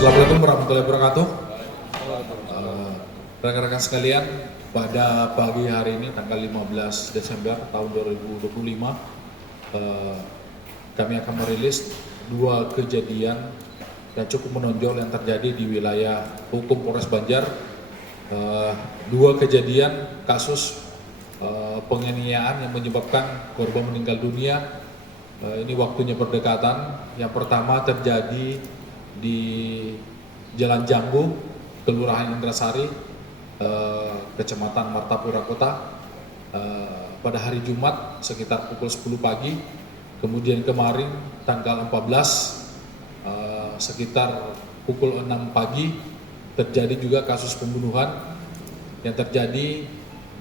Assalamualaikum warahmatullahi wabarakatuh. Rekan-rekan sekalian, pada pagi hari ini tanggal 15 Desember tahun 2025 kami akan merilis dua kejadian yang cukup menonjol yang terjadi di wilayah hukum Polres Banjar. Dua kejadian kasus penganiayaan yang menyebabkan korban meninggal dunia. Ini waktunya berdekatan. Yang pertama terjadi di Jalan Jambu, Kelurahan Indrasari, Kecamatan Martapura Kota, pada hari Jumat sekitar pukul 10 pagi. Kemudian kemarin tanggal 14 sekitar pukul 6 pagi terjadi juga kasus pembunuhan yang terjadi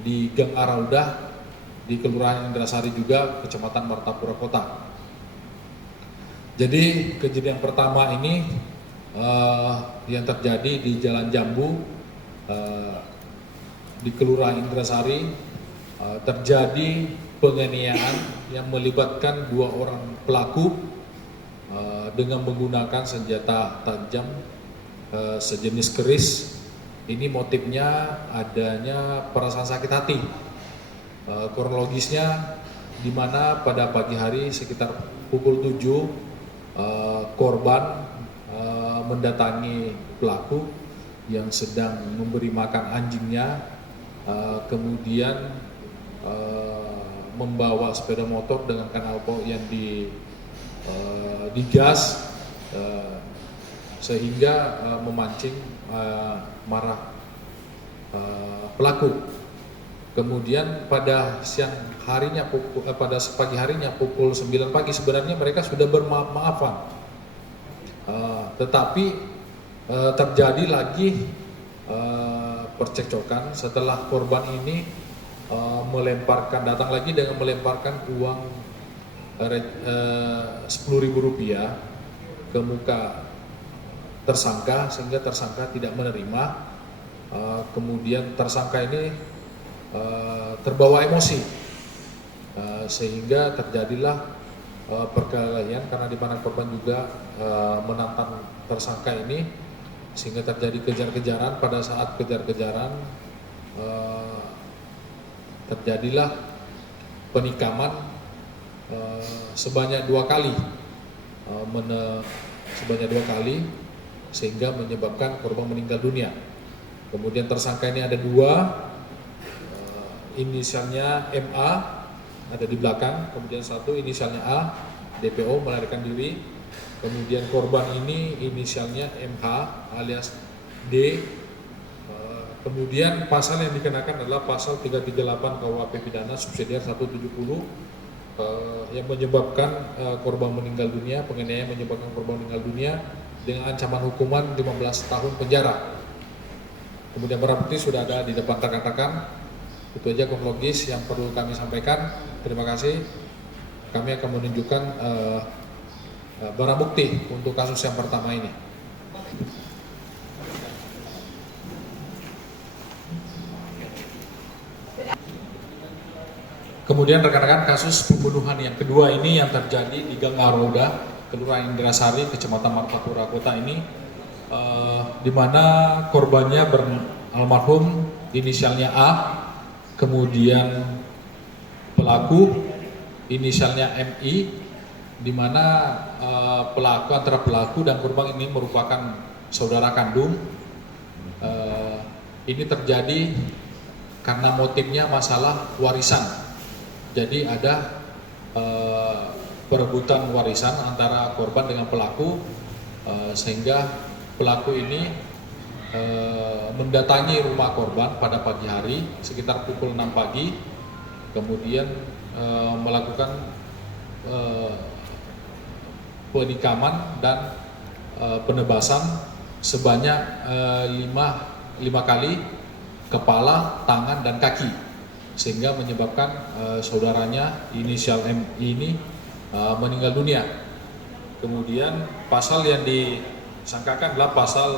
di Gang Araudah di Kelurahan Indrasari juga, Kecamatan Martapura Kota. Jadi kejadian pertama ini yang terjadi di Jalan Jambu di Kelurahan Indrasari, terjadi penganiayaan yang melibatkan dua orang pelaku dengan menggunakan senjata tajam sejenis keris. Ini motifnya adanya perasaan sakit hati. Kronologisnya di mana pada pagi hari sekitar pukul 7 korban mendatangi pelaku yang sedang memberi makan anjingnya, kemudian membawa sepeda motor dengan knalpot yang digas, sehingga memancing marah pelaku. Kemudian pada pagi harinya pukul 9 pagi sebenarnya mereka sudah bermaaf-maafan, tetapi terjadi lagi percekcokan setelah korban ini datang lagi dengan melemparkan uang Rp10.000 ke muka tersangka, sehingga tersangka tidak menerima. Kemudian tersangka ini terbawa emosi, sehingga terjadilah perkelahian karena di mana korban juga menantang tersangka ini, sehingga terjadi kejar-kejaran. Pada saat kejar-kejaran terjadilah penikaman sebanyak dua kali, sehingga menyebabkan korban meninggal dunia. Kemudian tersangka ini ada dua, inisialnya MA ada di belakang, kemudian satu inisialnya A, DPO melarikan diri. Kemudian korban ini inisialnya MH alias D. Kemudian pasal yang dikenakan adalah pasal 338 KUHP pidana subsidiar 170 yang menyebabkan korban meninggal dunia, penganiayaan menyebabkan korban meninggal dunia dengan ancaman hukuman 15 tahun penjara. Kemudian barang bukti sudah ada di depan rekan-rekan. Itu aja kronologis yang perlu kami sampaikan. Terima kasih. Kami akan menunjukkan barang bukti untuk kasus yang pertama ini. Kemudian rekan-rekan, kasus pembunuhan yang kedua ini yang terjadi di Gang Araudah, Kelurahan Indrasari, Kecamatan Martapura Kota ini, di mana korbannya almarhum inisialnya A, kemudian pelaku inisialnya MI, di mana antara pelaku dan korban ini merupakan saudara kandung. Ini terjadi karena motifnya masalah warisan. Jadi ada perebutan warisan antara korban dengan pelaku, sehingga pelaku ini mendatangi rumah korban pada pagi hari sekitar pukul 6 pagi, kemudian melakukan penikaman dan penebasan sebanyak 5 kali kepala, tangan, dan kaki, sehingga menyebabkan saudaranya inisial M ini meninggal dunia. Kemudian pasal yang disangkakan adalah pasal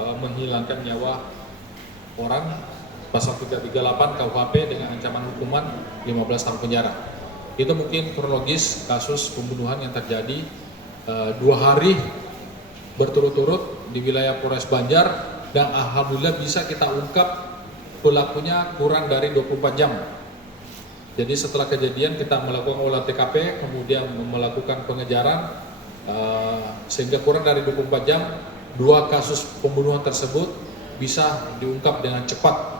menghilangkan nyawa orang, pasal 338 KUHP dengan ancaman hukuman 15 tahun penjara. Itu mungkin kronologis kasus pembunuhan yang terjadi 2 hari berturut-turut di wilayah Polres Banjar, dan alhamdulillah bisa kita ungkap pelakunya kurang dari 24 jam. Jadi setelah kejadian kita melakukan olah TKP, kemudian melakukan pengejaran, sehingga kurang dari 24 jam 2 kasus pembunuhan tersebut bisa diungkap dengan cepat